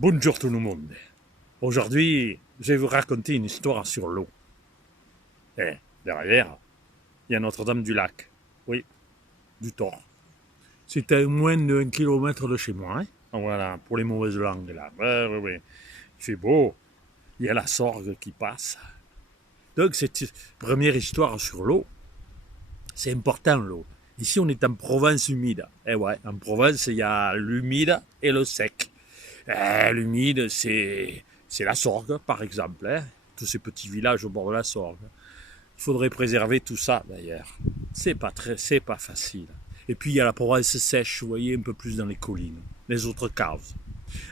Bonjour tout le monde. Aujourd'hui, je vais vous raconter une histoire sur l'eau. Et derrière, il y a Notre-Dame-du-Lac. Oui, du Thor. C'est à moins d'1 kilomètre de chez moi. Hein. Voilà, pour les mauvaises langues là. Ouais, ouais, ouais. Il fait beau. Il y a la Sorgue qui passe. Donc, cette première histoire sur l'eau, c'est important l'eau. Ici, on est en Provence humide. Et ouais, en Provence, il y a l'humide et le sec. L'humide, c'est la Sorgue, par exemple. Hein. Tous ces petits villages au bord de la Sorgue. Il faudrait préserver tout ça, d'ailleurs. C'est pas facile. Et puis, il y a la Provence sèche, vous voyez, un peu plus dans les collines. Les autres caves.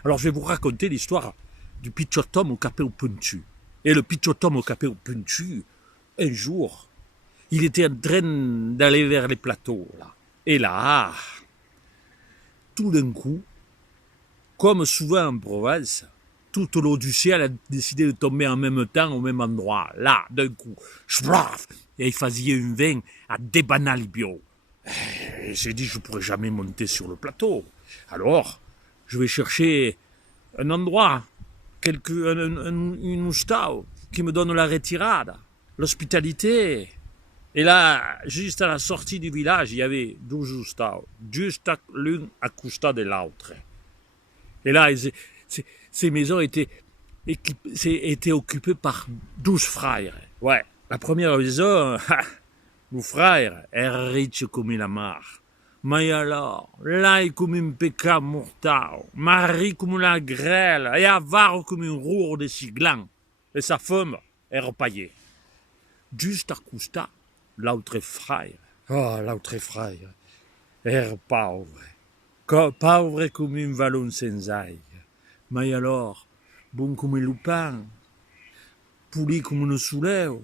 Alors, je vais vous raconter l'histoire du Pichotom au Capéo Puntu. Et le Pichotom au Capéo Puntu, un jour, il était en train d'aller vers les plateaux, là. Et là, tout d'un coup, comme souvent en Provence, toute l'eau du ciel a décidé de tomber en même temps au même endroit. Là, d'un coup, splaf, et il faisait un vin à Debanalibio. Et j'ai dit, je ne pourrais jamais monter sur le plateau. Alors, je vais chercher un endroit, une oustao qui me donne la retirada, l'hospitalité. Et là, juste à la sortie du village, il y avait 12 oustao, juste l'une à costa de l'autre. Et là, ces maisons étaient occupées par 12 frères. Ouais, la première maison, le frère est riche comme la mar. Mais alors, là est comme un pécat mortal, mari comme la grêle, et avare comme une roue de ciglan. Et sa femme est repaillée. Juste à costa, l'autre frère, l'autre frère, est pauvre. Pauvre comme un vallon sans ail. Mais alors, bon comme un lupin, poli comme un soulève,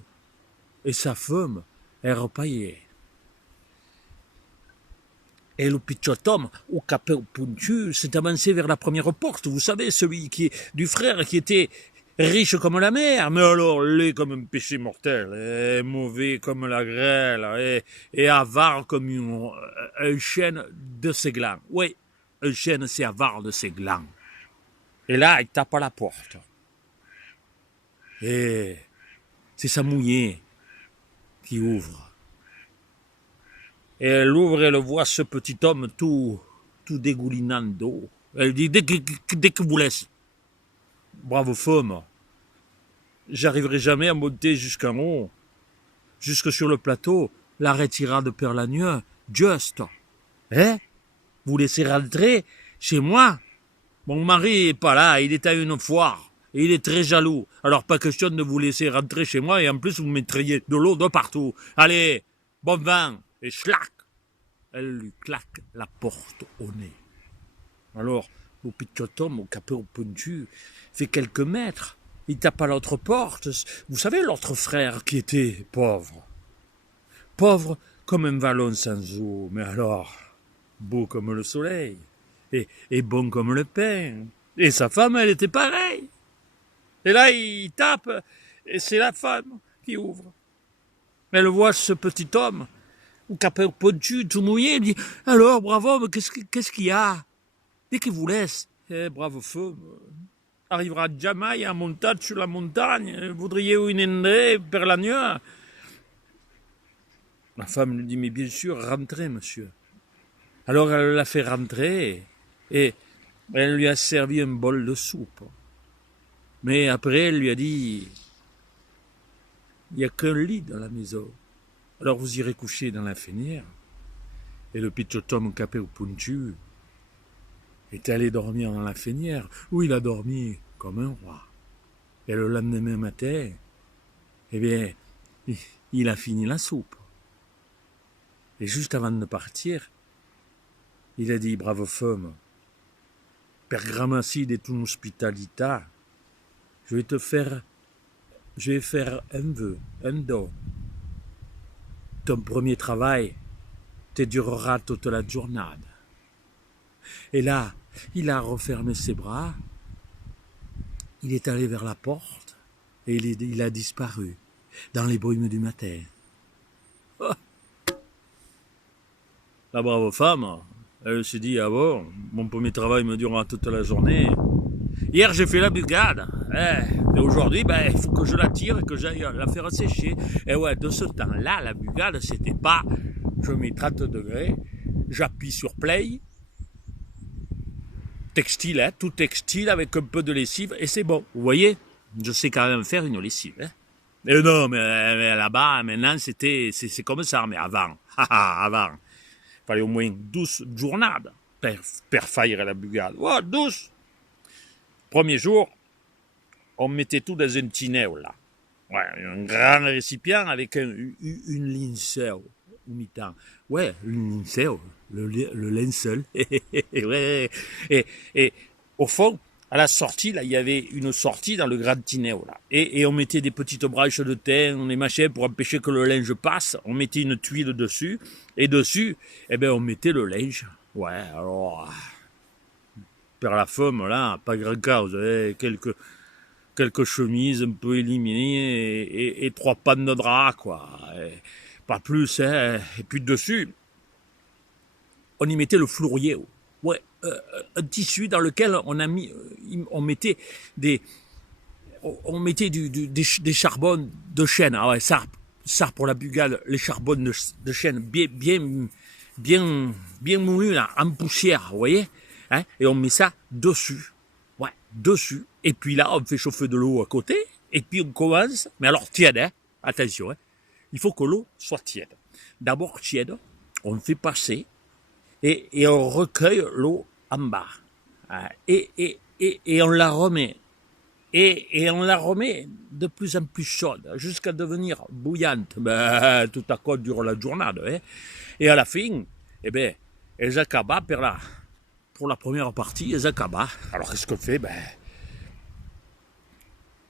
et sa femme est repaillée. Et le pichotom, au capéo puntu, s'est avancé vers la première porte. Vous savez, celui du frère qui était riche comme la mer, mais alors laid comme un péché mortel, et mauvais comme la grêle, et avare comme un chêne de ses glands. Oui, un chêne, c'est avare de ses glands. Et là, il tape à la porte. Et c'est sa mouillée qui ouvre. Et elle ouvre et elle voit ce petit homme tout dégoulinant d'eau. Elle dit, dès que vous laisse, brave femme, j'arriverai jamais à monter jusqu'en haut, jusque sur le plateau, la retirade de Perlagneux, juste. Hein? Vous laissez rentrer chez moi? Mon mari est pas là, il est à une foire. Et il est très jaloux. Alors pas question de vous laisser rentrer chez moi et en plus vous mettriez de l'eau de partout. Allez, bon vin. Et schlac, elle lui claque la porte au nez. Alors, le pichotom, au capéo puntu, fait quelques mètres. Il tape à l'autre porte. Vous savez, l'autre frère qui était pauvre. Pauvre comme un vallon sans eau. Mais alors, beau comme le soleil. Et bon comme le pain. Et sa femme, elle était pareille. Et là, il tape, et c'est la femme qui ouvre. Elle voit ce petit homme, au capéo puntu, tout mouillé, elle dit « Alors, bravo, mais qu'est-ce qu'il y a? Dès qu'il vous laisse, brave feu, arrivera jamais à monter sur la montagne, voudriez une Indré, Perlagneux ?» La femme lui dit « Mais bien sûr, rentrez, monsieur. » Alors, elle l'a fait rentrer, et elle lui a servi un bol de soupe. Mais après, elle lui a dit, il n'y a qu'un lit dans la maison. Alors vous irez coucher dans la fénière. Et le pichotom capéo puntu est allé dormir dans la fénière, où il a dormi comme un roi. Et le lendemain matin, eh bien, il a fini la soupe. Et juste avant de partir, il a dit, brave femme, per gramassi de ton hospitalità, je vais faire un vœu, un don. Ton premier travail te durera toute la journée. Et là, il a refermé ses bras, il est allé vers la porte et il a disparu dans les brumes du matin. Oh. La brave femme, elle s'est dit, ah bon, mon premier travail me durera toute la journée. Hier, j'ai fait la bugade. Et aujourd'hui, il faut que je la tire et que j'aille la faire sécher. Et ouais, de ce temps-là, la bugade, c'était pas je mets 30 degrés, j'appuie sur play, textile, hein, tout textile avec un peu de lessive et c'est bon. Vous voyez, je sais quand même faire une lessive. Hein. Et non, mais là-bas, maintenant, c'est comme ça. Mais avant, avant, il fallait au moins 12 journades pour faire la bugade. Oh, 12. Premier jour, on mettait tout dans un tinéo, là. Ouais, un grand récipient avec une linceur au mi-temps. Ouais, une linceur, le linceul. Ouais. Et au fond, à la sortie, là, il y avait une sortie dans le grand tinéo, là. Et on mettait des petites branches de thym, on les mâchait pour empêcher que le linge passe. On mettait une tuile dessus. Et dessus, on mettait le linge. Ouais, alors, pour la femme, là, pas grand cause. Quelques chemises un peu éliminées et 3 pannes de drap, quoi. Et pas plus, hein. Et puis dessus, on y mettait le flourier. Ouais, un tissu dans lequel on mettait des charbons de chêne. Ah ouais, ça pour la bugade, les charbons de chêne bien moulus là, en poussière, vous voyez, hein, et on met ça dessus. Ouais, dessus. Et puis là, on fait chauffer de l'eau à côté, et puis on commence, mais alors tiède, hein, attention, hein, il faut que l'eau soit tiède. D'abord tiède, on fait passer, et on recueille l'eau en bas. Et on la remet. Et on la remet de plus en plus chaude, jusqu'à devenir bouillante. Tout à coup durant la journée. Hein. Et à la fin, elles acabent pour la première partie, elles acabent. Alors qu'est-ce qu'on fait?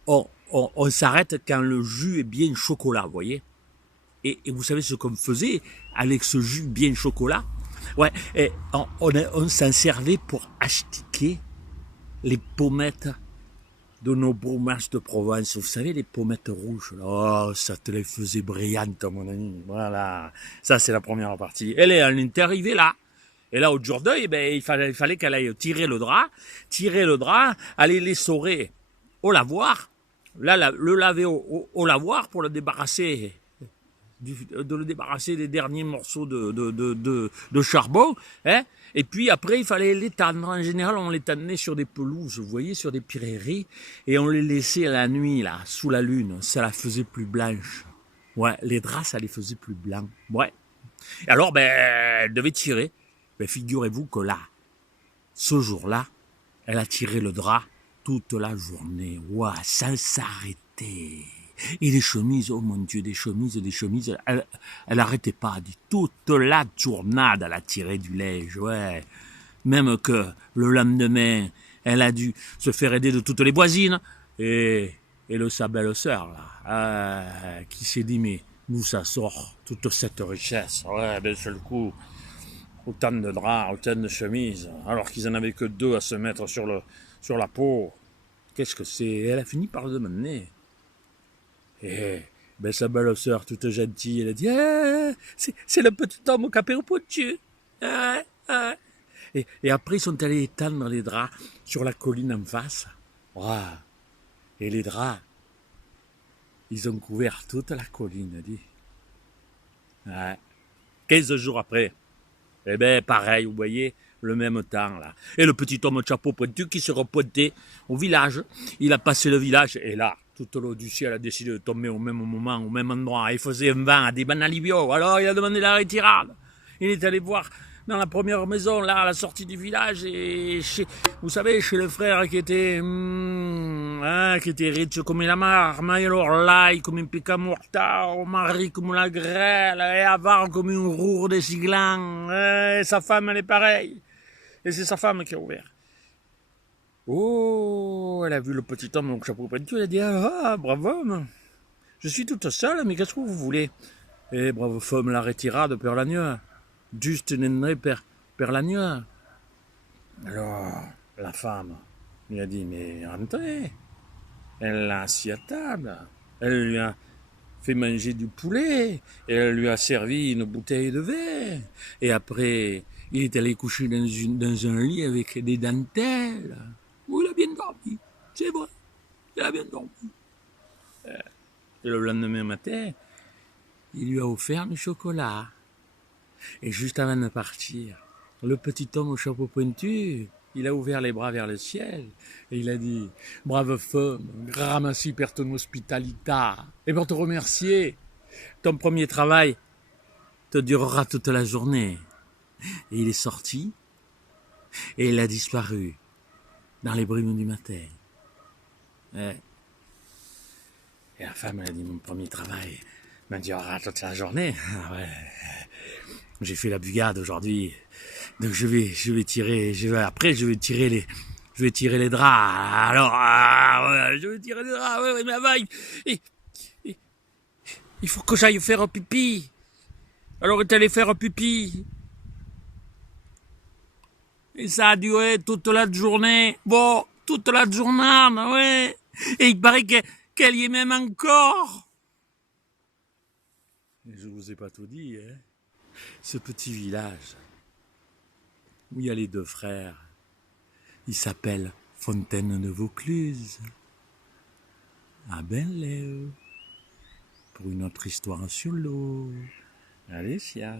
On s'arrête quand le jus est bien chocolat, vous voyez. Et vous savez ce qu'on faisait avec ce jus bien chocolat? Ouais, et on s'en servait pour astiquer les pommettes de nos bromasses de Provence. Vous savez, les pommettes rouges, là, oh, ça te les faisait brillantes, mon ami. Voilà, ça c'est la première partie. Elle est arrivée là. Et là, aujourd'hui, il fallait qu'elle aille tirer le drap, aller l'essorer au lavoir, là, le laver au lavoir pour le débarrasser des derniers morceaux de charbon, hein. Et puis après, il fallait l'étendre. En général, on l'étendait sur des pelouses, vous voyez, sur des prairies, et on les laissait la nuit, là, sous la lune. Ça la faisait plus blanche. Ouais, les draps, ça les faisait plus blancs. Ouais. Et alors, elle devait tirer. Figurez-vous que là, ce jour-là, elle a tiré le drap toute la journée. Ouais, sans s'arrêter. Et les chemises, oh mon Dieu, des chemises, elle arrêtait pas. Toute la journée, elle a tiré du linge, ouais. Même que le lendemain, elle a dû se faire aider de toutes les voisines. Et sa belle-sœur, là, qui s'est dit, mais d'où ça sort, toute cette richesse? Ouais, d'un seul coup, autant de draps, autant de chemises, alors qu'ils en avaient que 2 à se mettre sur la peau. Qu'est-ce que c'est? Elle a fini par le demander. Et sa belle-sœur, toute gentille, elle a dit c'est le petit homme qui a pris au potu. Et après, ils sont allés étendre les draps sur la colline en face. Wow. Et les draps, ils ont couvert toute la colline, dit. 15 jours après, pareil, vous voyez, le même temps, là. Et le petit homme au chapeau pointu qui se repointait au village. Il a passé le village, et là, toute l'eau du ciel a décidé de tomber au même moment, au même endroit. Il faisait un vent à des banalibios. Alors, il a demandé la retirade. Il est allé voir dans la première maison, là, à la sortie du village, et vous savez, chez le frère qui était riche comme la marme, et alors là, comme un picamorta, au mari comme la grêle, et avare comme une roure de ciglan, et sa femme, elle est pareille. Et c'est sa femme qui a ouvert. Oh, elle a vu le petit homme au chapeau pointu, elle a dit, bravo homme, je suis toute seule, mais qu'est-ce que vous voulez? Et bravo femme, la retirade per la nuit. Juste une per la nuit. Alors, la femme lui a dit, mais entrez. Elle l'a assis à table. Elle lui a fait manger du poulet. Et elle lui a servi une bouteille de vin. Et après, il est allé coucher dans un lit avec des dentelles. Où il a bien dormi. dormi. C'est vrai, il a bien dormi. Et le lendemain matin, il lui a offert du chocolat. Et juste avant de partir, le petit homme au chapeau pointu, il a ouvert les bras vers le ciel et il a dit « Brave femme, gramercy per ton hospitalità. Et pour te remercier, ton premier travail te durera toute la journée. » Et il est sorti et il a disparu dans les brumes du matin. Et la femme elle a dit « Mon premier travail me durera toute la journée. » Ah ouais. J'ai fait la bugade aujourd'hui, donc je vais tirer les draps. Alors, ouais, je vais tirer les draps. Ouais, mais avant, il faut que j'aille faire un pipi. Alors, il est allé faire un pipi. Et ça a duré toute la journée. Bon, toute la journée, ouais. Et il paraît qu'elle y est même encore. Et je vous ai pas tout dit, hein. Ce petit village où il y a les deux frères, il s'appelle Fontaine de Vaucluse. À Benlève. Pour une autre histoire sur l'eau. Allez, sias.